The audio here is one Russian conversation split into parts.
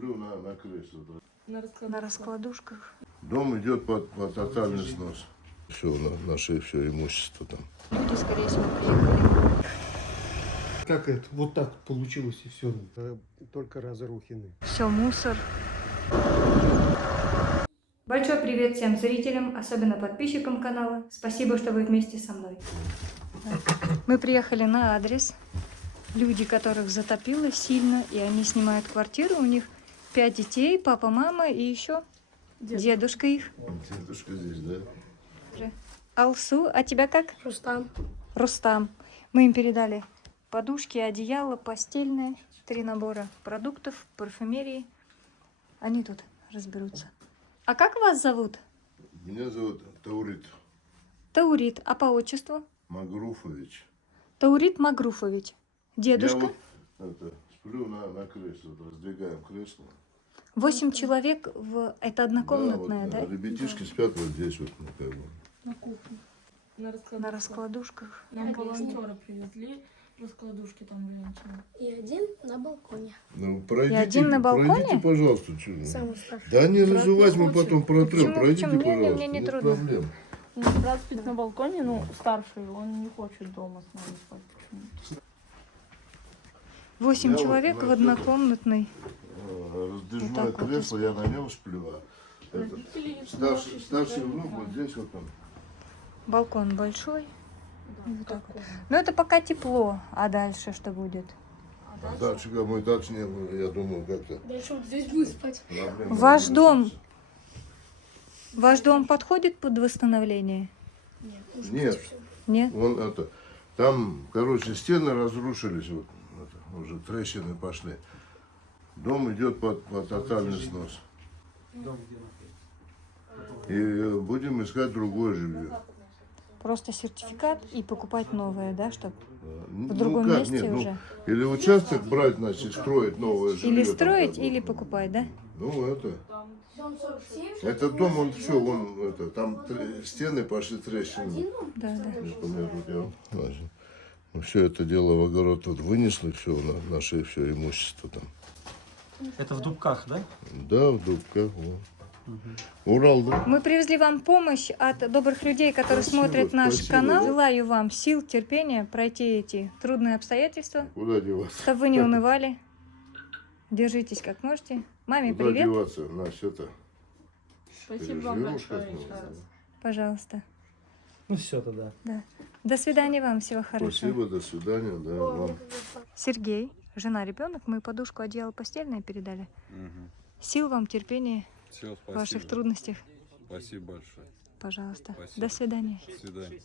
Сплю на крыше. На раскладушках. Дом идет под тотальный снос. Все, наше все имущество там. Люди, скорее всего, приехали. Как это? Вот так получилось и все. Только разрухины. Все, мусор. Большой привет всем зрителям, особенно подписчикам канала. Спасибо, что вы вместе со мной. Мы приехали на адрес. Люди, которых затопило сильно, и они снимают квартиру. У них 5 детей, папа, мама и еще дедушка их. Дедушка здесь, да? Алсу, а тебя как? Рустам. Рустам. Мы им передали подушки, одеяло, постельное, 3 набора продуктов, парфюмерии. Они тут разберутся. А как вас зовут? Меня зовут Таурит Таурит. А по отчеству? Магруфович. Таурит Магруфович. Дедушка? Я вот сплю на крыше, вот раздвигаем кресло. 8 человек, это однокомнатная, да? Ребятишки спят вот здесь вот, ну, как бы. На кухне. На раскладушках. Нам волонтеры привезли раскладушки там женщины. И один на балконе. Ну, пройдите, один на балконе? Пройдите, пожалуйста. Чё, Самый старший. да не разувать, мы потом протрем. Почему? Пройдите, Почему? пожалуйста. Мне не нет трудно. проблем. Брат спит на балконе, ну, старший, он не хочет дома с нами спать почему-то. 8 Я человек вот в однокомнатной. Раздвижное Вот так вот кресло, я на нем сплю. Родители Старший внук вот здесь вот там. Балкон большой. Вот так вот. Но это пока тепло, а дальше что будет? Дальше, мой дальше не было, я думаю, как-то. Дальше вот здесь будет спать. проблема Ваш будет дом, решиться. ваш дом подходит под восстановление? Нет, Нет? он это. Там, короче, стены разрушились, вот, уже трещины пошли. Дом идет под тотальный снос. И будем искать другое жилье. Просто сертификат и покупать новое, да, чтобы в Ну, другом как, месте нет, уже? Или участок брать, значит, строить новое жилье. Или там, строить, как бы. или покупать, да? Ну, это. Дом 47. Этот дом, он все, он, это, там стены пошли трещины. Да, да. Ну, все это дело в огород вот вынесли, все, наше все имущество там. Это в Дубках, да? Да, в Дубках. Вот. Урал, да? Мы привезли вам помощь от добрых людей, которые Спасибо, смотрят наш спасибо. канал. Желаю вам сил, терпения пройти эти трудные обстоятельства, Куда деваться? чтобы вы не унывали. Держитесь как можете. Маме Куда привет. деваться? Наш это. Спасибо вам переживем, большое как еще мы. раз. Пожалуйста. Ну все тогда. Да. До свидания вам. Всего хорошего. Спасибо, до свидания, да, вам. Сергей, жена, ребенок, мы подушку, одеяло постельное передали. Сил вам, терпения Все, в спасибо. ваших трудностях. Спасибо большое. Пожалуйста. Спасибо. До свидания. До свидания.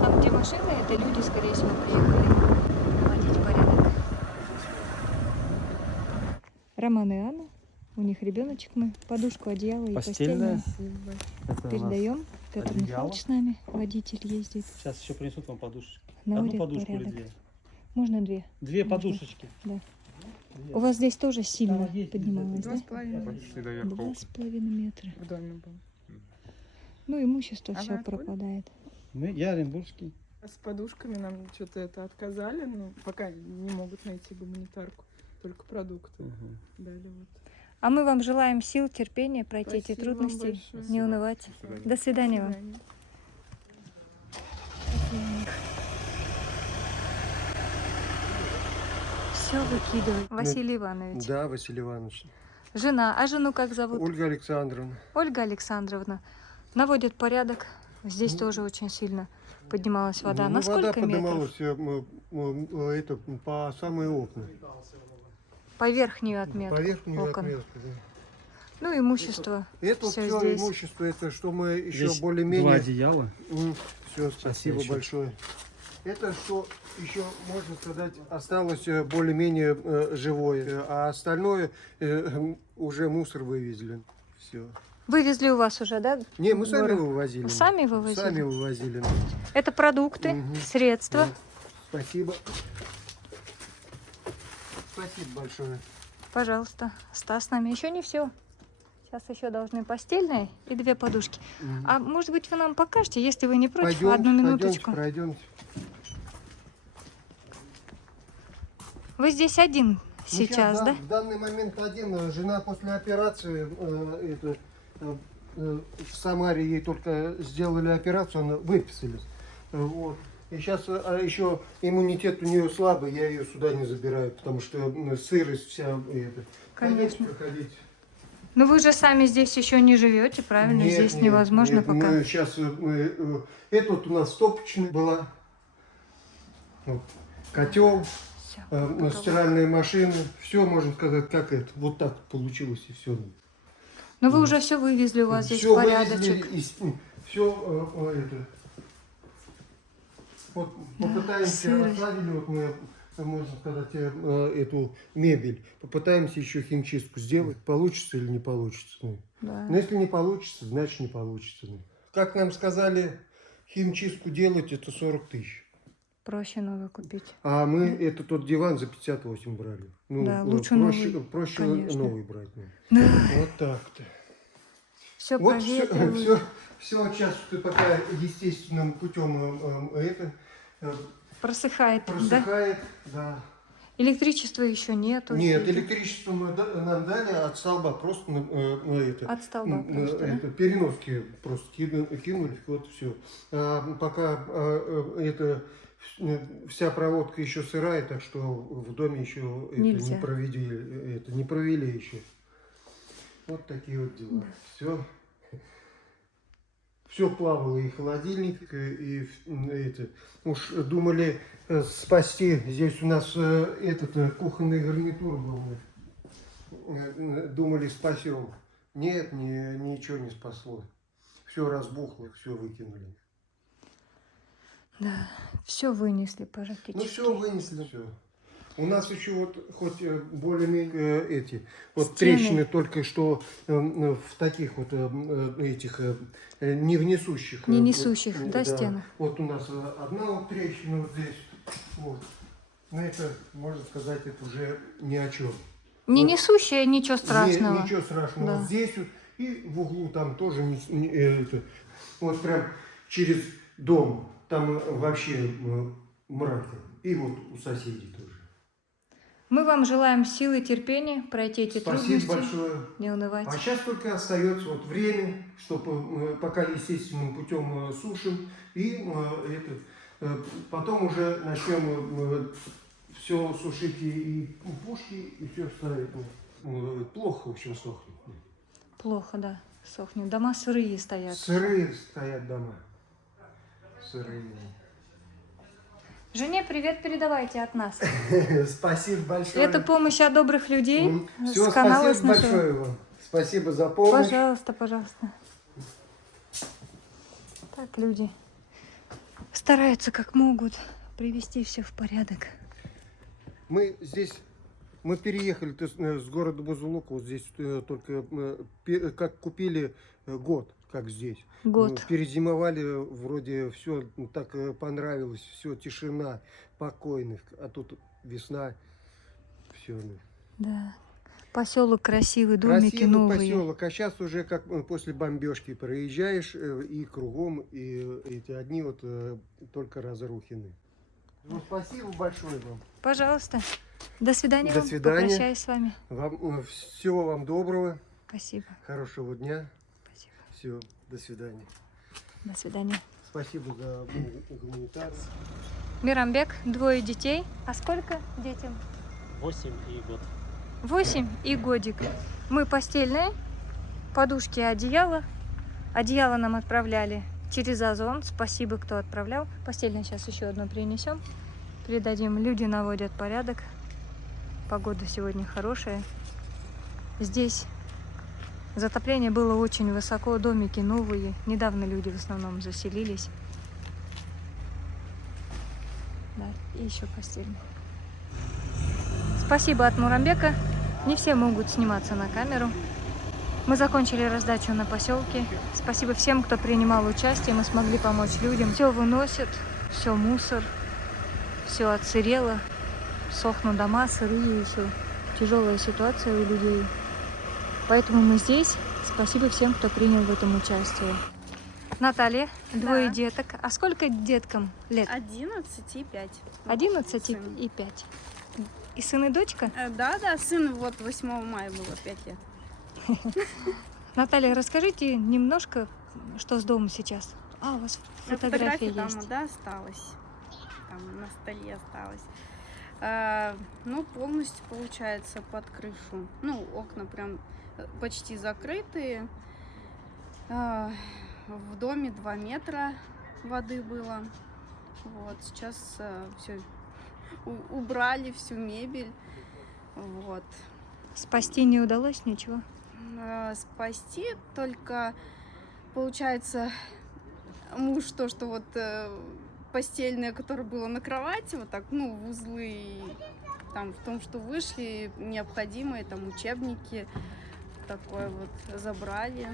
Там, где машины, это люди, скорее всего, приехали наводить порядок. Роман и Анна. У них ребеночек, мы подушку, одеяло и постельное передаем. Петр одеяло. Михайлович с нами, водитель ездит, Сейчас еще принесут вам подушечки. наводит Одну подушку порядок. или две? Можно 2. Две Можно. подушечки. Да. Две. У вас здесь тоже сильно Да, есть, поднималось, да? 2,5 метра. В доме был. Ну, имущество А все вы откуда? пропадает. Я оренбургский. С подушками нам что-то это отказали, но пока не могут найти гуманитарку, только продукты дали вот. А мы вам желаем сил, терпения пройти эти Спасибо вам трудности, большое. не унывать. До свидания вам. Свидания. Все выкидывай. Василий Иванович. Да, Василий Иванович. Жена. А жену как зовут? Ольга Александровна. Ольга Александровна. Наводит порядок. Здесь тоже очень сильно поднималась вода. Ну, На вода сколько метров? поднималась это, по самые окна. По верхнюю отметку По верхней окон. отметке, да. Ну, имущество. Это Всё все здесь. имущество, это что мы еще Здесь более-менее... два одеяла. Все, спасибо еще. большое. Это что еще, можно сказать, осталось более-менее живое, а остальное уже мусор вывезли. Все. Вывезли у вас уже, да? Не, мы сами Горы? вывозили. Сами вывозили? Сами вывозили. Это продукты, Мгм. средства. Да. Спасибо. Спасибо большое. Пожалуйста. Стас с нами. Еще не все. Сейчас еще должны постельные и 2 подушки. А может быть, вы нам покажете, если вы не против, Пойдемте, одну минуточку. пройдемте. Вы здесь один Ну, сейчас, да? В данный момент один. Жена после операции в Самаре ей только сделали операцию, она выписались. Вот. И сейчас еще иммунитет у нее слабый, я ее сюда не забираю, потому что сырость вся. Конечно. Проходите. Но вы же сами здесь еще не живете, правильно? Нет, Здесь нет, невозможно нет, пока. Мы сейчас, это вот у нас стопочная была, вот, котел, Всё, стиральные машины, все можно сказать, как это, вот так получилось и все. Но вы уже все вывезли, у вас здесь Все порядочек. все это. Вот попытаемся, сырость. оставили, вот мы, можно сказать, эту мебель, попытаемся еще химчистку сделать, получится или не получится. Ну. Да. Но если не получится, значит не получится. Ну. Как нам сказали, химчистку делать это 40 тысяч. Проще новый купить. А мы это тот диван за 58 брали. Ну, Да, лучше проще конечно. новый брать. Ну. Да. Вот так-то. Все Вот проветривают. все сейчас ты пока естественным путем Просыхает, да? просыхает. Да. Электричества еще нету. Нет, электричество нам дали от столба, просто От столба просто, да? переноски просто кинули, вот все. Пока вся проводка еще сырая, так что в доме еще Нельзя. не провели еще. Вот такие вот дела. Все плавало, и холодильник, и это. Уж думали спасти. Здесь у нас кухонный гарнитур был. Думали спасем. Нет, ничего не спасло. Все разбухло, все выкинули. Да, все вынесли практически. Ну все вынесли, все. У нас еще вот хоть более-менее вот Стены. трещины только что в таких вот этих не внесущих. Не несущих, да, стенах? Вот у нас одна вот трещина вот здесь. Вот. Но это, можно сказать, это уже ни о чем. Не Вот. несущая, ничего страшного. Ничего страшного. Да. Вот здесь вот и в углу там тоже вот прям через дом там вообще мрак. И вот у соседей тоже. Мы вам желаем силы и терпения пройти эти Спасибо трудности. большое. Не унывайте. А сейчас только остается вот время, чтобы пока естественным путем сушим, и потом уже начнем все сушить и пушки, и все ставить. Плохо, в общем, сохнет. Плохо, да, сохнет. Дома сырые стоят. Сырые стоят дома. Сырые. Жене привет передавайте от нас. Спасибо большое. Это помощь от добрых людей. Все, с канала спасибо с нашего. большое вам. Спасибо за помощь. Пожалуйста, пожалуйста. Так люди стараются как могут привести все в порядок. Мы переехали с города Бузулука, вот здесь только как купили год, как здесь. Год. Перезимовали, вроде все так понравилось, все, тишина, спокойно, а тут весна, все. Да. Поселок красивый, домики Красивый новые. поселок, а сейчас уже как после бомбежки проезжаешь, и кругом, и эти одни вот только разрухины. Ну, спасибо большое вам. Пожалуйста. До свидания. До вам. свидания. Попрощаюсь с вами. Всего вам доброго, Спасибо. хорошего дня. Спасибо. Все, до свидания. До свидания. Спасибо за гуманитарность. Мирамбек, 2 детей. А сколько детям? 8 и год. 8 и годик. Мы постельные, подушки, одеяло. Одеяло нам отправляли через Озон. Спасибо, кто отправлял. Постельное сейчас еще одно принесем. Передадим. Люди наводят порядок. Погода сегодня хорошая. Здесь затопление было очень высоко. Домики новые. Недавно люди в основном заселились. Да, и еще постельное. Спасибо от Мурамбека. Не все могут сниматься на камеру. Мы закончили раздачу на поселке. Спасибо всем, кто принимал участие. Мы смогли помочь людям. Все выносят, все мусор, все отсырело. Сохнут дома, сырые, все. Тяжелая ситуация у людей. Поэтому мы здесь Спасибо всем, кто принял в этом участие. Наталья, двое деток. А сколько деткам лет? 11 и 5. 11 Сын. и 5. И сын, и дочка? Да, сын вот 8 мая было 5 лет. Наталья, расскажите немножко, что с домом сейчас. А, у вас фотография там, есть. да, осталась. Там на столе осталось. Ну, полностью, получается, под крышу. Ну, окна прям почти закрытые. В доме 2 метра воды было. Вот, сейчас все убрали, всю мебель. Вот. Спасти не удалось ничего? Спасти только, получается, муж то, что вот постельное, которое было на кровати, вот так, ну, в узлы, там, в том, что вышли необходимые, там, учебники, такое вот забрали.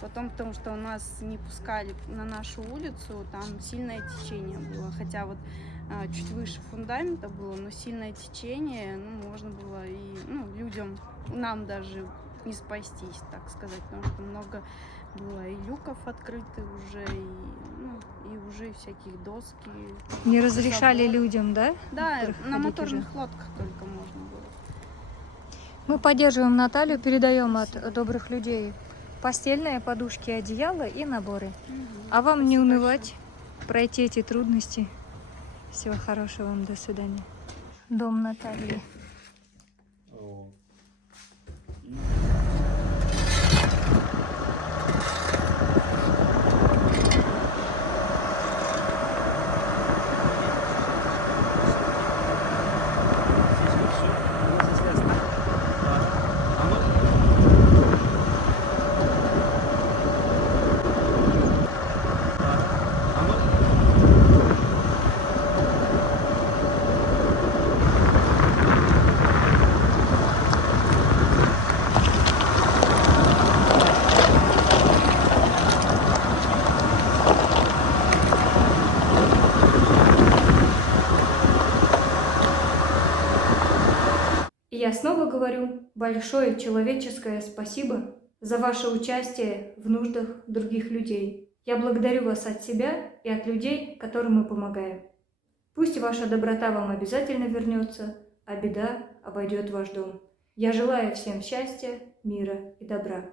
Потом, потому что у нас не пускали на нашу улицу, там сильное течение было, хотя вот чуть выше фундамента было, но сильное течение, ну, можно было и, ну, людям, нам даже не спастись, так сказать, потому что много было и люков открыты уже, и, ну, и уже всяких доски. Не разрешали заборы. людям, да? Да, проходить на моторных уже? лодках только можно было. Мы поддерживаем Наталью, передаем от добрых людей постельные подушки, одеяла и наборы. А вам не унывать, пройти эти трудности. Всего хорошего вам, до свидания. Дом Натальи. И я снова говорю большое человеческое спасибо за ваше участие в нуждах других людей. Я благодарю вас от себя и от людей, которым мы помогаем. Пусть ваша доброта вам обязательно вернется, а беда обойдет ваш дом. Я желаю всем счастья, мира и добра.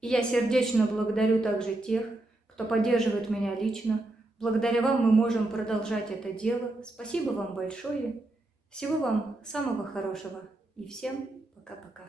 И я сердечно благодарю также тех, кто поддерживает меня лично. Благодаря вам мы можем продолжать это дело. Спасибо вам большое. Всего вам самого хорошего. И всем пока-пока.